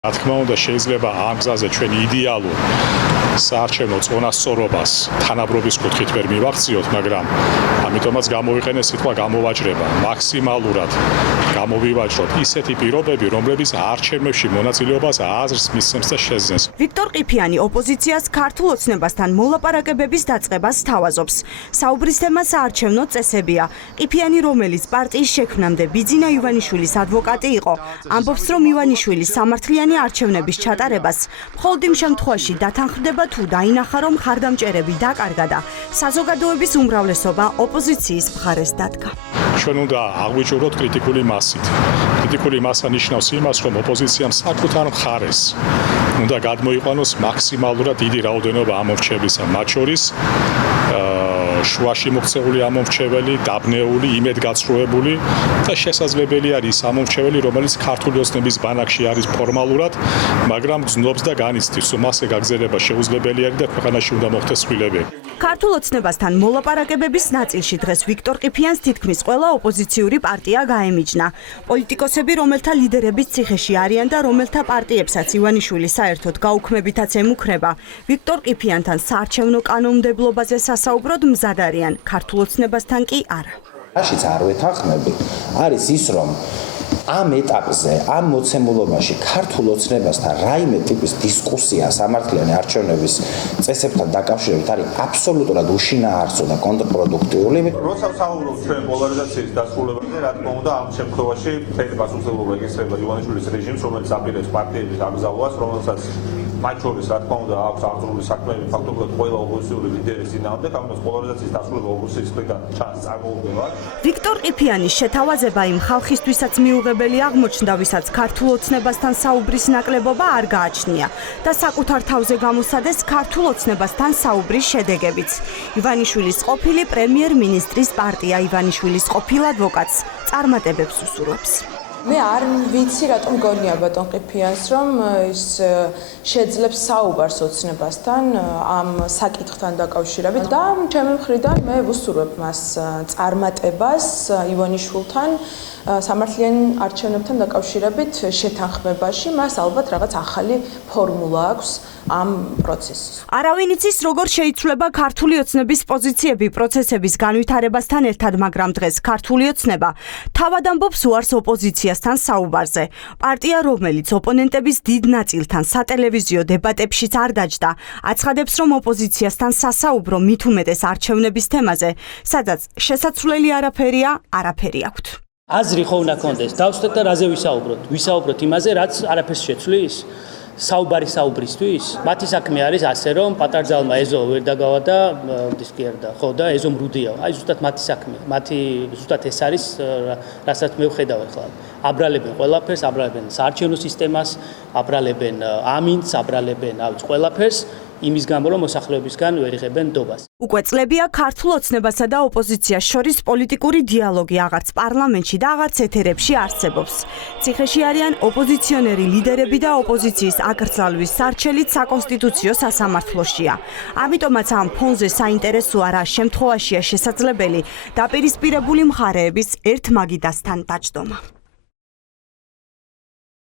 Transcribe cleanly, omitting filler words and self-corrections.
რა თქმა უნდა, შეიძლება ამ გზაზე ჩვენ იდეალურ საარჩევნო წონასწორობას თანაბრობის კუთხით ვერ მივახციოთ, მაგრამ ამიტომაც გამოვიყენეს სიტყვა გამოვაჭრება, მაქსიმალურად გამოვივაჭროთ ისეთი პირობები, რომლებიც არჩევნებში მონაწილეობას აზრს მისცემს და შეძენს. ვიქტორ ყიფიანი ოპოზიციას ქართულ ოცნებასთან მოლაპარაკებების დაწყებას სთავაზობს. საუბრის თემა საარჩევნო წესებია. ყიფიანი, რომელიც პარტიის შექმნამდე ბიძინა ივანიშვილის ადვოკატი იყო, ამბობს, რომ ივანიშვილის სამართლიანი არჩევნების ჩატარებას მხოლოდ იმ შემთხვევაში დათანხმდება თუ დაინახა, რომ ხარდამჭერები დაკარგა და საზოგადოების უმრავლესობა ოპოზიციის მხარეს დადგა. ჩვენ უნდა აღვიჭუროთ კრიტიკული მასით. კრიტიკული მასა ნიშნავს იმას, რომ ოპოზიციამ საკუთარ მხარეს უნდა გადმოიყვანოს მაქსიმალურად დიდი რაოდენობა ამორჩევლისა, მათ შორის შუაში მოქცეული ამორჩეველი, დაბნეული, იმედგაცრუებული და შესაძლებელი არის ამორჩეველი, რომელიც ქართული ოცნების ბანაკში არის ფორმალურად, მაგრამ გრძნობს და განიცდის, რომ მასზე გაგზელება შეუძლებელი არის და ქვეყანაში უნდა მოხდეს ცვლილებები. ქართულ ოცნებასთან მოლაპარაკებების ნაწილში დღეს ვიქტორ ყიფიანს თითქმის ყველა ოპოზიციური პარტია გაემიჯნა. პოლიტიკოსები, რომელთა ლიდერების ციხეში არიან და რომელთა პარტიებსაც ივანიშვილი საერთოდ გაუქმებითაც ემუქრება, ვიქტორ ყიფიანთან საარჩევნო კანონმდებლობაზე სასაუბროდ მზად არიან, ქართულ ოცნებასთან კი არა. რაშიც არ ვეთანხმები, არის ის, რომ ამ ეტაპზე, ამ მოცემულობაში ქართულ ოცნებასთან რაიმე ტიპის დისკუსია სამართლიანი არჩევნების წესებთან დაკავშირებით არის აბსოლუტურად უშინაარსო და კონტრპროდუქტიული. როცა საუბრობთ ჩვენ პოლარიზაციის დასრულებაზე, რა თქმა უნდა, ამ შემთხვევაში მთელი პასუხისმგებლობა ეკისრება ივანიშვილის რეჟიმს, რომელიც აპირებს პარტიების აკრძალვას, რომელსაც მათ შორის, რა თქმა უნდა, აქვს აღძრული საქმეები ფაქტობრივად ყველა ოპოზიციური ლიდერის წინააღმდეგ, ამიტომ პოლარიზაციის დასრულება ოპოზიციის მხრიდან ჩანს წარმოუდგენლად. ვიქტორ ყიფიანის შეთავაზება იმ ხალხისთვისაც მიუღებელი აღმოჩნდა, ვისაც ქართულ ოცნებასთან საუბრის ნაკლებობა არ გააჩნია და საკუთარ თავზე გამოსადეს ქართულ ოცნებასთან საუბრის შედეგებიც. ივანიშვილის ყოფილი პრემიერ-მინისტრის პარტია ივანიშვილის ყოფილ ადვოკატს წარმატებებს უსურვებს. მე არ ვიცი რატომ გონია ბატონ ყიფიანს, რომ ის შეძლებს საუბარს ოცნებასთან ამ საკითხთან დაკავშირებით და ჩემი მხრიდან მე ვუსურვებ მას წარმატებას ივანიშვილთან სამართლიან არჩევნებთან დაკავშირებით შეთანხმებაში, მას ალბათ რაღაც ახალი ფორმულა აქვს ამ პროცესის. არავინ იცის, როგორ შეიცვლება ქართული ოცნების პოზიციები პროცესების განვითარებასთან ერთად, მაგრამ დღეს ქართული ოცნება თავად ამბობს უარს ოპოზიციასთან საუბარზე. პარტია, რომელიც ოპონენტების დიდ ნაწილთან სატელევიზიო დებატებშიც არ დაჯდა, აცხადებს, რომ ოპოზიციასთან სასაუბრო მით უმეტეს არჩევნების თემაზე, სადაც შესაცვლელი არაფერი აქვთ. აზრი ხო უნდა კონდეს, დავსვათ და რაზე ვისაუბროთ? ვისაუბროთ იმაზე, რაც არაფერს შეცვლის? საუბარი საუბრისთვის? მათი საქმე არის ასე, რომ პატარძალმა ეზო ვერ დაგავა და დისკიერდა, ხო და ეზო მრუდია. აი ზუსტად მათი საქმე. მათი ზუსტად ეს არის, რასაც მე ვხედავ ახლა. აბრალებენ ყველაფერს, აბრალებენ საარჩევნო სისტემას, აბრალებენ ამინდს, აბრალებენ ყველაფერს. იმის გამო, რომ მოსახლეობისგან ვერ იღებენ ნდობას. უკვე წლებია ქართულ ოცნებასა და ოპოზიციას შორის პოლიტიკური დიალოგი აღარც პარლამენტში და აღარც ეთერებში არსებობს. ციხეში არიან ოპოზიციონერი ლიდერები და ოპოზიციის აკრძალვის სარჩელით საკონსტიტუციო სასამართლოშია. ამიტომაც ამ ფონზე საინტერესოა რა შემთხვევაშია შესაძლებელი დაპირისპირებული მხარეების ერთ მაგიდასთან დაჯდომა.